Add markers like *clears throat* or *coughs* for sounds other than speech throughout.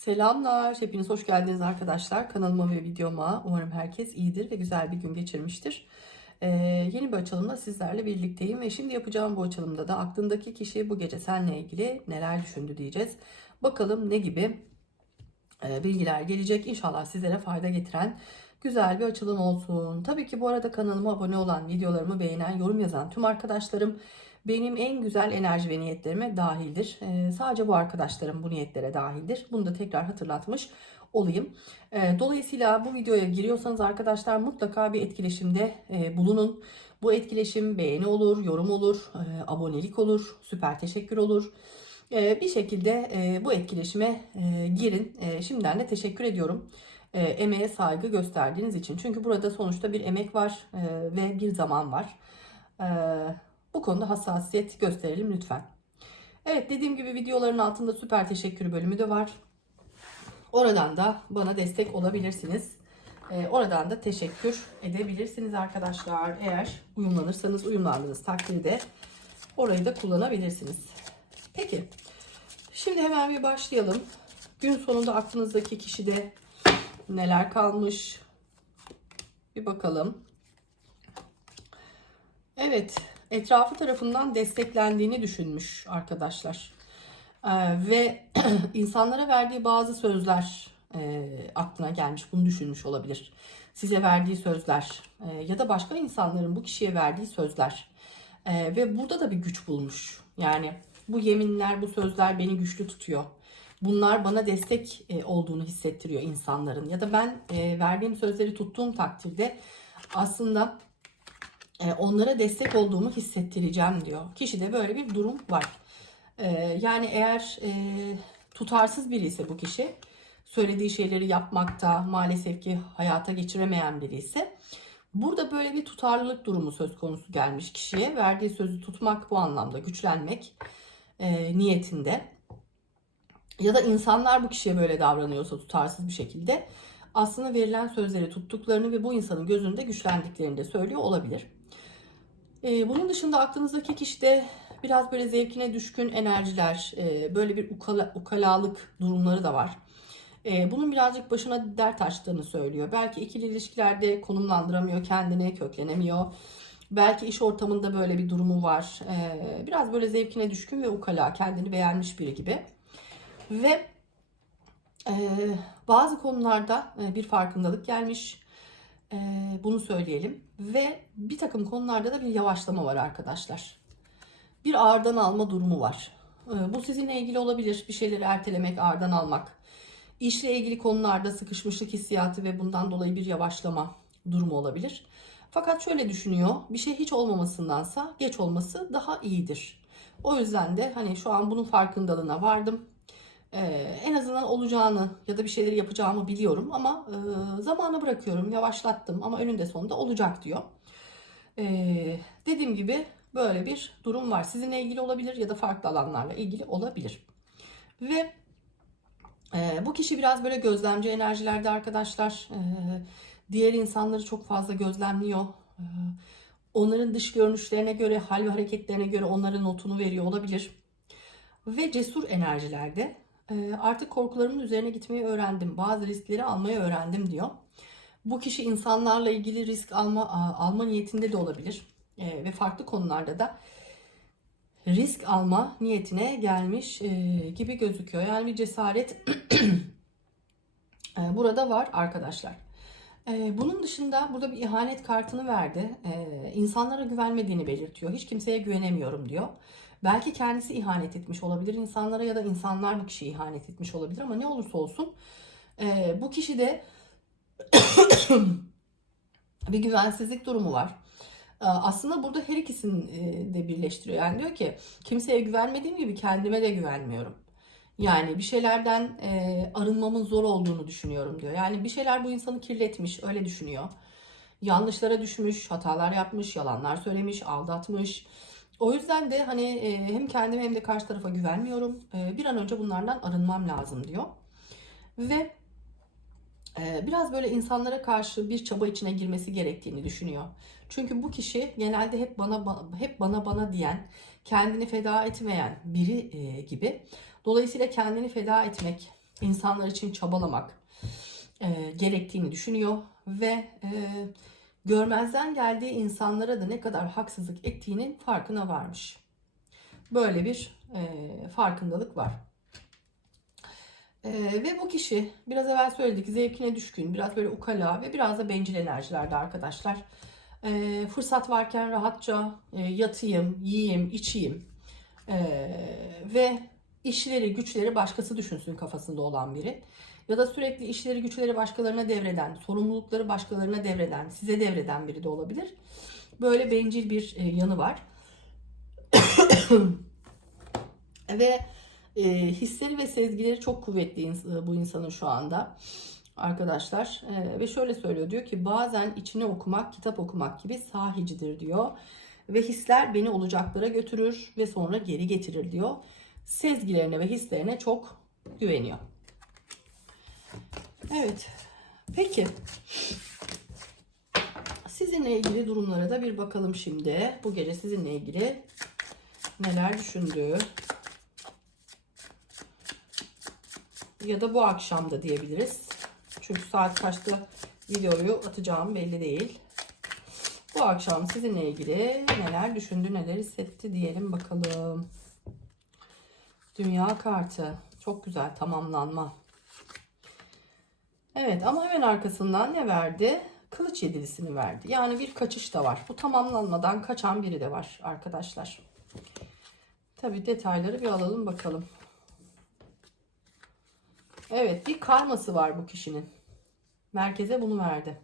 Selamlar, hepiniz hoş geldiniz arkadaşlar. Kanalıma ve videoma umarım herkes iyidir ve güzel bir gün geçirmiştir. Ee, yeni bir açılımda sizlerle birlikteyim ve şimdi yapacağım bu açılımda da aklındaki kişi bu gece seninle ilgili neler düşündü diyeceğiz. Bakalım ne gibi e, bilgiler gelecek. İnşallah sizlere fayda getiren güzel bir açılım olsun. Tabii ki bu arada kanalıma abone olan, videolarımı beğenen, yorum yazan tüm arkadaşlarım benim en güzel enerji ve niyetlerime dahildir. Ee, sadece bu arkadaşlarım bu niyetlere dahildir. Bunu da tekrar hatırlatmış olayım. Ee, dolayısıyla bu videoya giriyorsanız arkadaşlar mutlaka bir etkileşimde e, bulunun. Bu etkileşim beğeni olur, yorum olur, e, abonelik olur, süper teşekkür olur. E, bir şekilde e, bu etkileşime e, girin. E, şimdiden de teşekkür ediyorum. E, emeğe saygı gösterdiğiniz için. Çünkü burada sonuçta bir emek var e, ve bir zaman var. Bu konuda hassasiyet gösterelim lütfen. Evet dediğim gibi videoların altında süper teşekkür bölümü de var. Oradan da bana destek olabilirsiniz. Ee, oradan da teşekkür edebilirsiniz arkadaşlar. Eğer uyumlanırsanız uyumlandığınız takdirde orayı da kullanabilirsiniz. Peki. Şimdi hemen bir başlayalım. Gün sonunda aklınızdaki kişide neler kalmış? Bir bakalım. Evet, etrafı tarafından desteklendiğini düşünmüş arkadaşlar. Ee, ve *clears throat* insanlara verdiği bazı sözler e, aklına gelmiş, bunu düşünmüş olabilir. Size verdiği sözler e, ya da başka insanların bu kişiye verdiği sözler. E, ve burada da bir güç bulmuş. Yani bu yeminler, bu sözler beni güçlü tutuyor. Bunlar bana destek e, olduğunu hissettiriyor insanların. Ya da ben e, verdiğim sözleri tuttuğum takdirde aslında onlara destek olduğumu hissettireceğim diyor. Kişide böyle bir durum var. E, yani eğer e, tutarsız biri ise bu kişi, söylediği şeyleri yapmakta maalesef ki hayata geçiremeyen biri ise burada böyle bir tutarlılık durumu söz konusu gelmiş kişiye. Verdiği sözü tutmak bu anlamda güçlenmek niyetinde. Ya da insanlar bu kişiye böyle davranıyorsa tutarsız bir şekilde aslında verilen sözleri tuttuklarını ve bu insanın gözünde güçlendiklerini de söylüyor olabilir. Ee, bunun dışında aklınızdaki kişide biraz böyle zevkine düşkün enerjiler, e, böyle bir ukala, ukalalık durumları da var. E, bunun birazcık başına dert açtığını söylüyor. Belki ikili ilişkilerde konumlandıramıyor kendini, köklenemiyor. Belki iş ortamında böyle bir durumu var. E, biraz böyle zevkine düşkün ve ukala, kendini beğenmiş biri gibi. Ve e, bazı konularda e, bir farkındalık gelmiş. E, bunu söyleyelim. Ve bir takım konularda da bir yavaşlama var arkadaşlar. Bir ağırdan alma durumu var. E, bu sizinle ilgili olabilir. Bir şeyleri ertelemek, ağırdan almak. İşle ilgili konularda sıkışmışlık hissiyatı ve bundan dolayı bir yavaşlama durumu olabilir. Fakat şöyle düşünüyor. Bir şey hiç olmamasındansa geç olması daha iyidir. O yüzden de hani şu an bunun farkındalığına vardım. Ee, en azından olacağını ya da bir şeyleri yapacağımı biliyorum ama e, zamana bırakıyorum, yavaşlattım ama önünde sonunda olacak diyor. Ee, dediğim gibi böyle bir durum var. Sizinle ilgili olabilir ya da farklı alanlarla ilgili olabilir. Ve e, bu kişi biraz böyle gözlemci enerjilerde arkadaşlar. E, diğer insanları çok fazla gözlemliyor. E, onların dış görünüşlerine göre, hal ve hareketlerine göre onların notunu veriyor olabilir. Ve cesur enerjilerde e, artık korkularımın üzerine gitmeyi öğrendim. Bazı riskleri almayı öğrendim diyor. Bu kişi insanlarla ilgili risk alma alma niyetinde de olabilir. E, ve farklı konularda da risk alma niyetine gelmiş e, gibi gözüküyor. Yani bir cesaret *clears throat* e, burada var arkadaşlar. E, bunun dışında burada bir ihanet kartını verdi. E, insanlara güvenmediğini belirtiyor. Hiç kimseye güvenemiyorum diyor. Belki kendisi ihanet etmiş olabilir insanlara ya da insanlar bu kişiye ihanet etmiş olabilir ama ne olursa olsun e, bu kişide *coughs* bir güvensizlik durumu var. E, aslında burada her ikisini e, de birleştiriyor. Yani diyor ki kimseye güvenmediğim gibi kendime de güvenmiyorum. Yani bir şeylerden e, arınmamın zor olduğunu düşünüyorum diyor. Yani bir şeyler bu insanı kirletmiş öyle düşünüyor. Yanlışlara düşmüş, hatalar yapmış, yalanlar söylemiş, aldatmış. O yüzden de hani e, hem kendime hem de karşı tarafa güvenmiyorum. E, bir an önce bunlardan arınmam lazım diyor. Ve e, biraz böyle insanlara karşı bir çaba içine girmesi gerektiğini düşünüyor. Çünkü bu kişi genelde hep bana hep bana bana diyen, kendini feda etmeyen biri gibi. Dolayısıyla kendini feda etmek, insanlar için çabalamak e, gerektiğini düşünüyor ve e, görmezden geldiği insanlara da ne kadar haksızlık ettiğinin farkına varmış. Böyle bir e, farkındalık var. E, ve bu kişi biraz evvel söyledik zevkine düşkün, biraz böyle ukala ve biraz da bencil enerjilerde arkadaşlar. E, fırsat varken rahatça e, yatayım, yiyeyim, içeyim e, ve işleri, güçleri başkası düşünsün kafasında olan biri. Ya da sürekli işleri, güçleri başkalarına devreden, sorumlulukları başkalarına devreden, size devreden biri de olabilir. Böyle bencil bir e, yanı var. *coughs* ve e, hisleri ve sezgileri çok kuvvetli ins- bu insanın şu anda arkadaşlar. E, ve şöyle söylüyor diyor ki bazen içine okumak, kitap okumak gibi sahicidir diyor. Ve hisler beni olacaklara götürür ve sonra geri getirir diyor. Sezgilerine ve hislerine çok güveniyor. Evet. Peki. Sizinle ilgili durumlara da bir bakalım şimdi. Bu gece sizinle ilgili neler düşündüğü. Ya da bu akşam da diyebiliriz. Çünkü saat kaçta videoyu atacağım belli değil. Bu akşam sizinle ilgili neler düşündü, neler hissetti diyelim bakalım. Dünya kartı. Çok güzel tamamlanma. Evet ama hemen arkasından ne verdi? Kılıç yedilisini verdi. Yani bir kaçış da var. Bu tamamlanmadan kaçan biri de var arkadaşlar. Tabi detayları bir alalım bakalım. Evet bir karması var bu kişinin. Merkeze bunu verdi.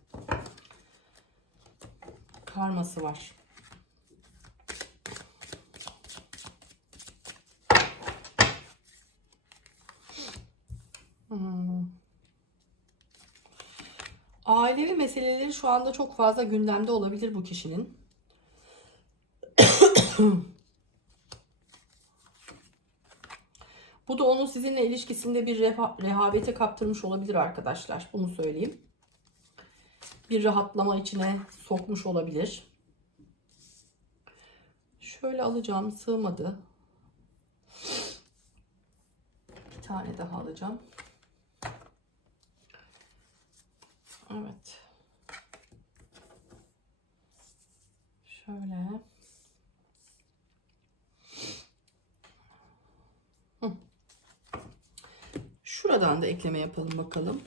Karması var. Hmm. Ailevi meseleleri şu anda çok fazla gündemde olabilir bu kişinin. Bu da onun sizinle ilişkisinde bir reha- rehavete kaptırmış olabilir arkadaşlar. Bunu söyleyeyim. Bir rahatlama içine sokmuş olabilir. Şöyle alacağım. Sığmadı. Bir tane daha alacağım. Evet. Şöyle. Şuradan da ekleme yapalım bakalım.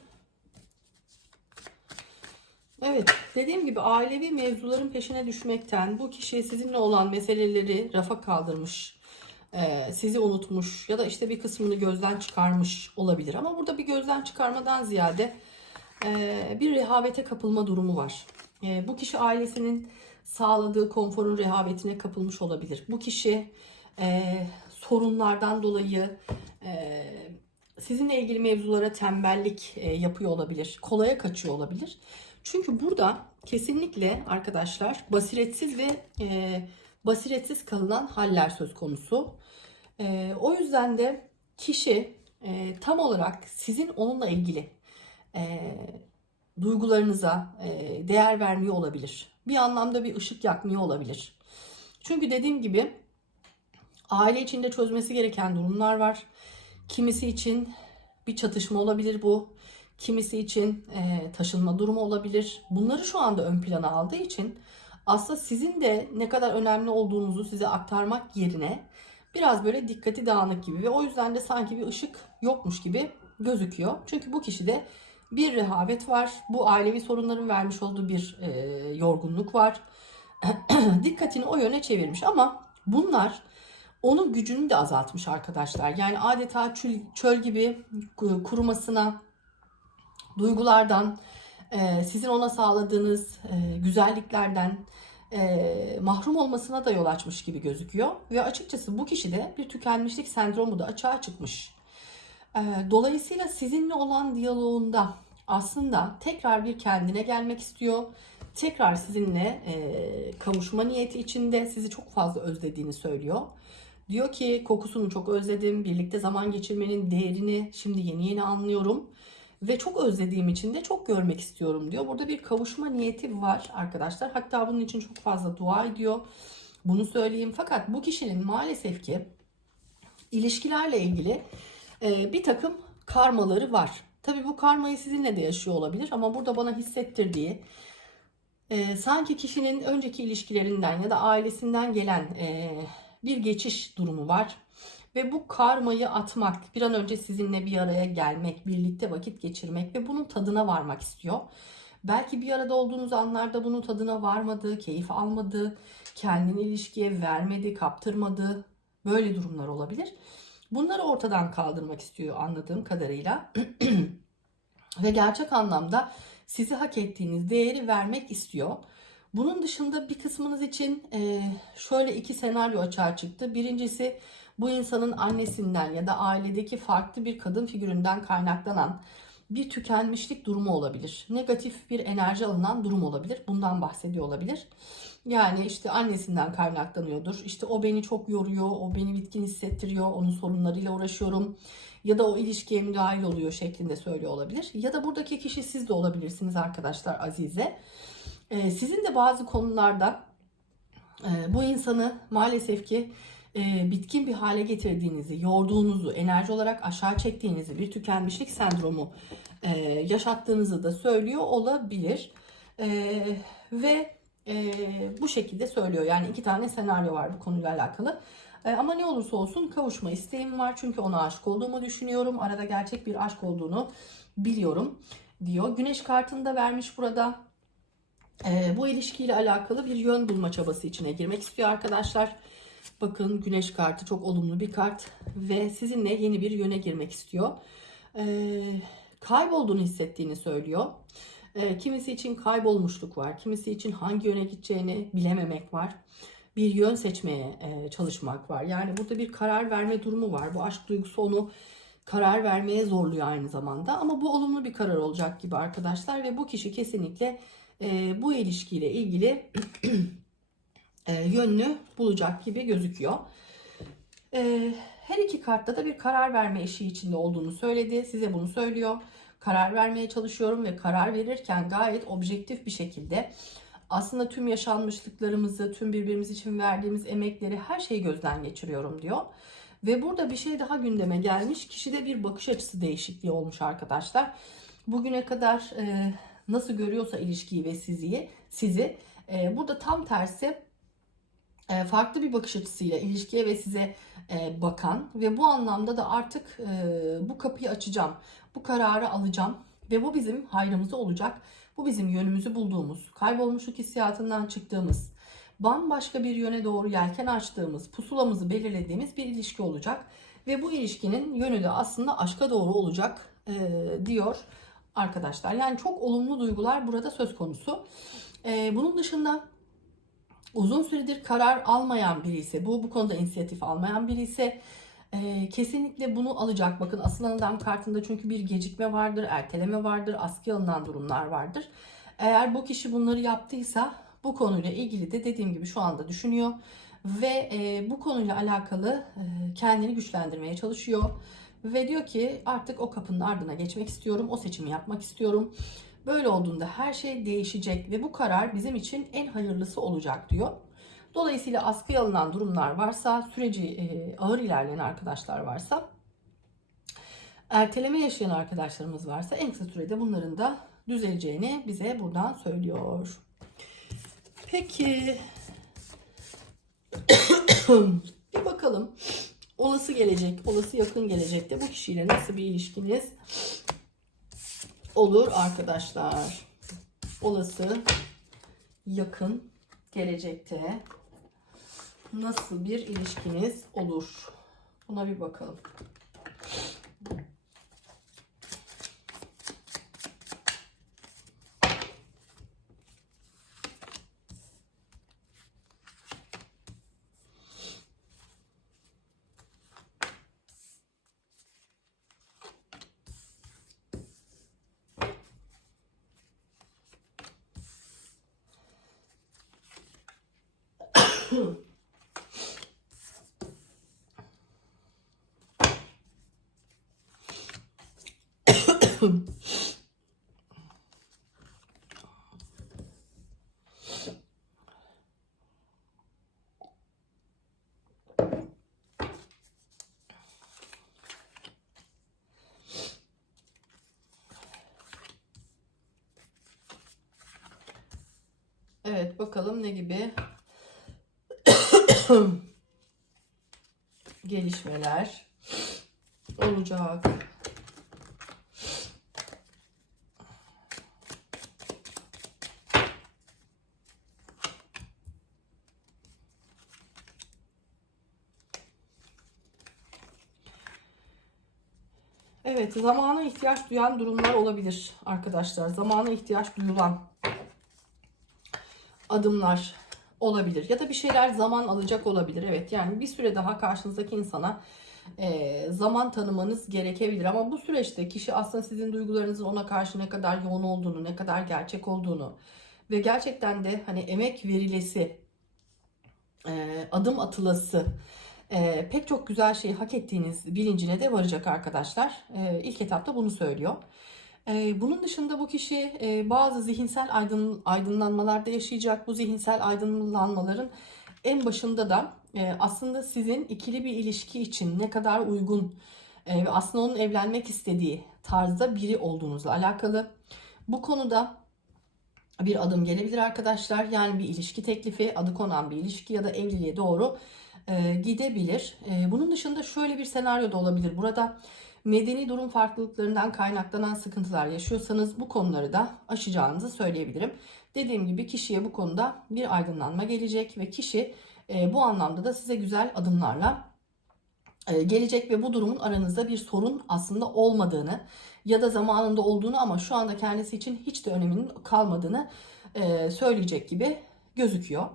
Evet, dediğim gibi ailevi mevzuların peşine düşmekten bu kişi sizinle olan meseleleri rafa kaldırmış, e, sizi unutmuş ya da işte bir kısmını gözden çıkarmış olabilir. Ama burada bir gözden çıkarmadan ziyade bir rehavete kapılma durumu var. E, bu kişi ailesinin sağladığı konforun rehavetine kapılmış olabilir. Bu kişi e, sorunlardan dolayı e, sizinle ilgili mevzulara tembellik e, yapıyor olabilir. Kolaya kaçıyor olabilir. Çünkü burada kesinlikle arkadaşlar basiretsiz ve basiretsiz kalınan haller söz konusu. O yüzden de kişi tam olarak sizin onunla ilgili e, duygularınıza e, değer vermiyor olabilir. Bir anlamda bir ışık yakmıyor olabilir. Çünkü dediğim gibi aile içinde çözmesi gereken durumlar var. Kimisi için bir çatışma olabilir bu. Kimisi için e, taşınma durumu olabilir. Bunları şu anda ön plana aldığı için aslında sizin de ne kadar önemli olduğunuzu size aktarmak yerine biraz böyle dikkati dağınık gibi ve o yüzden de sanki bir ışık yokmuş gibi gözüküyor. Çünkü bu kişide bir rehavet var. Bu ailevi sorunların vermiş olduğu bir e, yorgunluk var. *clears throat* Dikkatini o yöne çevirmiş ama bunlar onun gücünü de azaltmış arkadaşlar. Yani adeta çöl, çöl gibi kurumasına, duygulardan, e, sizin ona sağladığınız e, güzelliklerden e, mahrum olmasına da yol açmış gibi gözüküyor. Ve açıkçası bu kişide bir tükenmişlik sendromu da açığa çıkmış. E, dolayısıyla sizinle olan diyaloğunda aslında tekrar bir kendine gelmek istiyor. Tekrar sizinle e, kavuşma niyeti içinde sizi çok fazla özlediğini söylüyor. Diyor ki kokusunu çok özledim. Birlikte zaman geçirmenin değerini şimdi yeni yeni anlıyorum. Ve çok özlediğim için de çok görmek istiyorum diyor. Burada bir kavuşma niyeti var arkadaşlar. Hatta bunun için çok fazla dua ediyor. Bunu söyleyeyim. Fakat bu kişinin maalesef ki ilişkilerle ilgili e, bir takım karmaları var. Tabii bu karmayı sizinle de yaşıyor olabilir ama burada bana hissettirdiği e, sanki kişinin önceki ilişkilerinden ya da ailesinden gelen e, bir geçiş durumu var. Ve bu karmayı atmak, bir an önce sizinle bir araya gelmek, birlikte vakit geçirmek ve bunun tadına varmak istiyor. Belki bir arada olduğunuz anlarda bunun tadına varmadı, keyif almadı, kendini ilişkiye vermedi, kaptırmadı. Böyle durumlar olabilir. Bunları ortadan kaldırmak istiyor anladığım kadarıyla. *clears throat* ve gerçek anlamda sizi hak ettiğiniz değeri vermek istiyor. Bunun dışında bir kısmınız için e, şöyle iki senaryo açığa çıktı. Birincisi bu insanın annesinden ya da ailedeki farklı bir kadın figüründen kaynaklanan bir tükenmişlik durumu olabilir. Negatif bir enerji alınan durum olabilir. Bundan bahsediyor olabilir. Yani işte annesinden kaynaklanıyordur. İşte o beni çok yoruyor, o beni bitkin hissettiriyor, onun sorunlarıyla uğraşıyorum. Ya da o ilişkiye müdahil oluyor şeklinde söylüyor olabilir. Ya da buradaki kişi siz de olabilirsiniz arkadaşlar Azize. Ee, sizin de bazı konularda e, bu insanı maalesef ki e, bitkin bir hale getirdiğinizi, yorduğunuzu, enerji olarak aşağı çektiğinizi, bir tükenmişlik sendromu e, yaşattığınızı da söylüyor olabilir. E, ve e, bu şekilde söylüyor. Yani iki tane senaryo var bu konuyla alakalı. E, ama ne olursa olsun kavuşma isteğim var. Çünkü ona aşık olduğumu düşünüyorum. Arada gerçek bir aşk olduğunu biliyorum diyor. Güneş kartını da vermiş burada. E, bu ilişkiyle alakalı bir yön bulma çabası içine girmek istiyor arkadaşlar. Bakın güneş kartı çok olumlu bir kart ve sizinle yeni bir yöne girmek istiyor. Ee, kaybolduğunu hissettiğini söylüyor. Ee, kimisi için kaybolmuşluk var. Kimisi için hangi yöne gideceğini bilememek var. Bir yön seçmeye e, çalışmak var. Yani burada bir karar verme durumu var. Bu aşk duygusu onu karar vermeye zorluyor aynı zamanda. Ama bu olumlu bir karar olacak gibi arkadaşlar. Ve bu kişi kesinlikle e, bu ilişkiyle ilgili *clears throat* e, yönünü bulacak gibi gözüküyor. E, her iki kartta da bir karar verme işi içinde olduğunu söyledi. Size bunu söylüyor. Karar vermeye çalışıyorum ve karar verirken gayet objektif bir şekilde aslında tüm yaşanmışlıklarımızı, tüm birbirimiz için verdiğimiz emekleri her şeyi gözden geçiriyorum diyor. Ve burada bir şey daha gündeme gelmiş. Kişide bir bakış açısı değişikliği olmuş arkadaşlar. Bugüne kadar e, nasıl görüyorsa ilişkiyi ve sizi, sizi e, burada tam tersi farklı bir bakış açısıyla ilişkiye ve size e, bakan ve bu anlamda da artık e, bu kapıyı açacağım, bu kararı alacağım ve bu bizim hayrımıza olacak. Bu bizim yönümüzü bulduğumuz, kaybolmuşluk hissiyatından çıktığımız, bambaşka bir yöne doğru yelken açtığımız, pusulamızı belirlediğimiz bir ilişki olacak. Ve bu ilişkinin yönü de aslında aşka doğru olacak diyor arkadaşlar. Yani çok olumlu duygular burada söz konusu. bunun dışında uzun süredir karar almayan biri ise, bu bu konuda inisiyatif almayan biri ise e, kesinlikle bunu alacak. Bakın asıl adam kartında çünkü bir gecikme vardır, erteleme vardır, askıya alınan durumlar vardır. Eğer bu kişi bunları yaptıysa bu konuyla ilgili de dediğim gibi şu anda düşünüyor ve e, bu konuyla alakalı e, kendini güçlendirmeye çalışıyor ve diyor ki artık o kapının ardına geçmek istiyorum, o seçimi yapmak istiyorum. Böyle olduğunda her şey değişecek ve bu karar bizim için en hayırlısı olacak diyor. Dolayısıyla askıya alınan durumlar varsa, süreci e, ağır ilerleyen arkadaşlar varsa, erteleme yaşayan arkadaşlarımız varsa en kısa sürede bunların da düzeleceğini bize buradan söylüyor. Peki *coughs* bir bakalım olası gelecek, olası yakın gelecekte bu kişiyle nasıl bir ilişkiniz olur arkadaşlar. Olası yakın gelecekte nasıl bir ilişkiniz olur? Buna bir bakalım. Evet bakalım ne gibi? Gelişmeler olacak. Evet, zamana ihtiyaç duyan durumlar olabilir arkadaşlar. Zamana ihtiyaç duyulan adımlar olabilir. Ya da bir şeyler zaman alacak olabilir. Evet, yani bir süre daha karşınızdaki insana e, zaman tanımanız gerekebilir. Ama bu süreçte kişi aslında sizin duygularınızın ona karşı ne kadar yoğun olduğunu, ne kadar gerçek olduğunu ve gerçekten de hani emek verilesi, e, adım atılası, e, pek çok güzel şeyi hak ettiğiniz bilincine de varacak arkadaşlar. E, ilk etapta bunu söylüyor. E, bunun dışında bu kişi e, bazı zihinsel aydın, aydınlanmalarda yaşayacak. Bu zihinsel aydınlanmaların en başında da e, aslında sizin ikili bir ilişki için ne kadar uygun e, ve aslında onun evlenmek istediği tarzda biri olduğunuzla alakalı. Bu konuda bir adım gelebilir arkadaşlar. Yani bir ilişki teklifi, adı konan bir ilişki ya da evliliğe doğru gidebilir. Bunun dışında şöyle bir senaryo da olabilir. Burada medeni durum farklılıklarından kaynaklanan sıkıntılar yaşıyorsanız bu konuları da aşacağınızı söyleyebilirim. Dediğim gibi kişiye bu konuda bir aydınlanma gelecek ve kişi e, bu anlamda da size güzel adımlarla e, gelecek ve bu durumun aranızda bir sorun aslında olmadığını ya da zamanında olduğunu ama şu anda kendisi için hiç de öneminin kalmadığını e, söyleyecek gibi gözüküyor.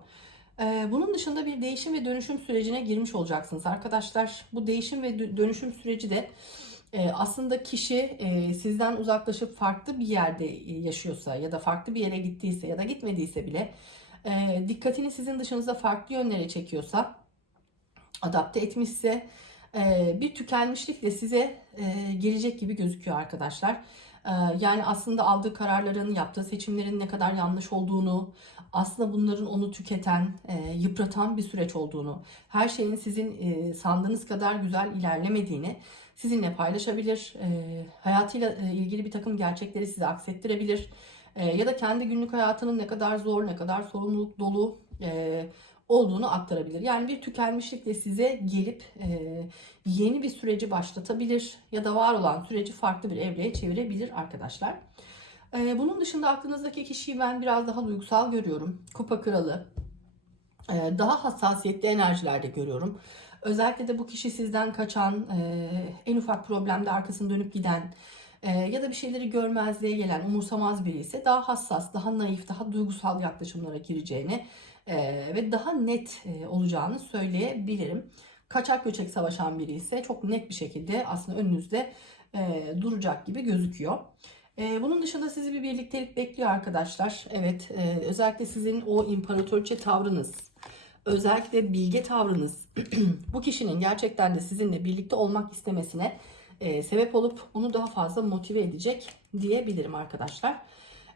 Bunun dışında bir değişim ve dönüşüm sürecine girmiş olacaksınız arkadaşlar. Bu değişim ve dönüşüm süreci de aslında kişi sizden uzaklaşıp farklı bir yerde yaşıyorsa ya da farklı bir yere gittiyse ya da gitmediyse bile dikkatini sizin dışınızda farklı yönlere çekiyorsa adapte etmişse bir tükenmişlikle size gelecek gibi gözüküyor arkadaşlar. Yani aslında aldığı kararların, yaptığı seçimlerin ne kadar yanlış olduğunu, aslında bunların onu tüketen, yıpratan bir süreç olduğunu, her şeyin sizin sandığınız kadar güzel ilerlemediğini sizinle paylaşabilir. Hayatıyla ilgili bir takım gerçekleri size aksettirebilir. Ya da kendi günlük hayatının ne kadar zor, ne kadar sorumluluk dolu olduğunu aktarabilir. Yani bir tükenmişlikle size gelip e, yeni bir süreci başlatabilir ya da var olan süreci farklı bir evreye çevirebilir arkadaşlar. E, bunun dışında aklınızdaki kişiyi ben biraz daha duygusal görüyorum. Kupa kralı. E, daha hassasiyetli enerjilerde görüyorum. Özellikle de bu kişi sizden kaçan, e, en ufak problemde arkasını dönüp giden, e, ya da bir şeyleri görmezliğe gelen, umursamaz biri ise daha hassas, daha naif, daha duygusal yaklaşımlara gireceğini e, ve daha net olacağını söyleyebilirim. Kaçak göçek savaşan biri ise çok net bir şekilde aslında önünüzde duracak gibi gözüküyor. Bunun dışında sizi bir birliktelik bekliyor arkadaşlar. Evet özellikle sizin o imparatorçe tavrınız, özellikle bilge tavrınız *clears throat* bu kişinin gerçekten de sizinle birlikte olmak istemesine e, sebep olup onu daha fazla motive edecek diyebilirim arkadaşlar.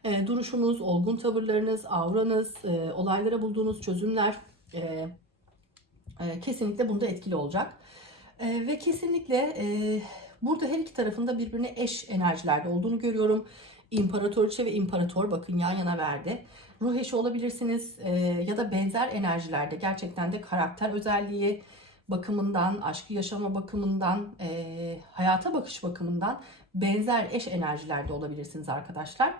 E, duruşunuz, olgun tavırlarınız, avranız, e, olaylara bulduğunuz çözümler e, e, kesinlikle bunda etkili olacak. E, ve kesinlikle e, burada her iki tarafında birbirine eş enerjilerde olduğunu görüyorum. İmparatoriçe ve imparator bakın yan yana verdi. Ruh eşi olabilirsiniz e, ya da benzer enerjilerde gerçekten de karakter özelliği bakımından, aşkı yaşama bakımından, e, hayata bakış bakımından benzer eş enerjilerde olabilirsiniz arkadaşlar.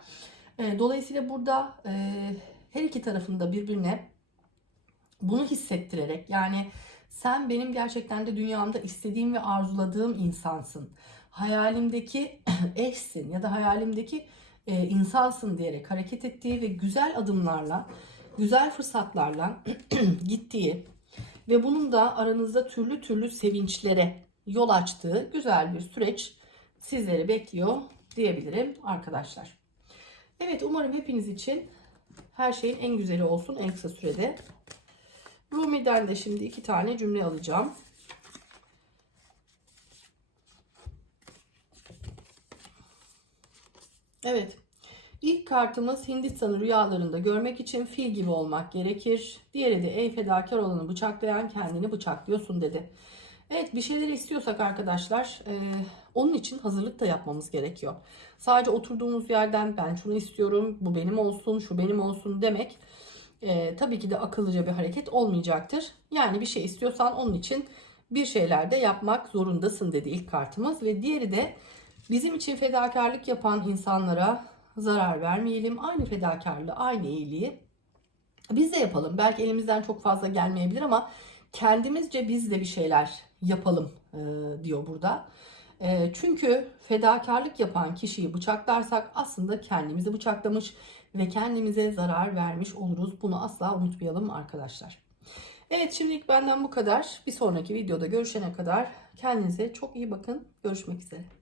E, dolayısıyla burada e, her iki tarafında birbirine bunu hissettirerek yani sen benim gerçekten de dünyamda istediğim ve arzuladığım insansın. Hayalimdeki *clears throat* eşsin ya da hayalimdeki e, insansın diyerek hareket ettiği ve güzel adımlarla, güzel fırsatlarla *clears throat* gittiği ve bunun da aranızda türlü türlü sevinçlere yol açtığı güzel bir süreç sizleri bekliyor diyebilirim arkadaşlar. Evet umarım hepiniz için her şeyin en güzeli olsun en kısa sürede. Rumi'den de şimdi iki tane cümle alacağım. Evet. İlk kartımız Hindistan'ı rüyalarında görmek için fil gibi olmak gerekir. Diğeri de ey fedakar olanı bıçaklayan kendini bıçaklıyorsun dedi. Evet bir şeyleri istiyorsak arkadaşlar e, onun için hazırlık da yapmamız gerekiyor. Sadece oturduğumuz yerden ben şunu istiyorum, bu benim olsun, şu benim olsun demek e, tabii ki de akıllıca bir hareket olmayacaktır. Yani bir şey istiyorsan onun için bir şeyler de yapmak zorundasın dedi ilk kartımız ve diğeri de bizim için fedakarlık yapan insanlara zarar vermeyelim. Aynı fedakarlığı, aynı iyiliği biz de yapalım. Belki elimizden çok fazla gelmeyebilir ama kendimizce biz de bir şeyler yapalım e, diyor burada. E, çünkü fedakarlık yapan kişiyi bıçaklarsak aslında kendimizi bıçaklamış ve kendimize zarar vermiş oluruz. Bunu asla unutmayalım arkadaşlar. Evet şimdilik benden bu kadar. Bir sonraki videoda görüşene kadar kendinize çok iyi bakın. Görüşmek üzere.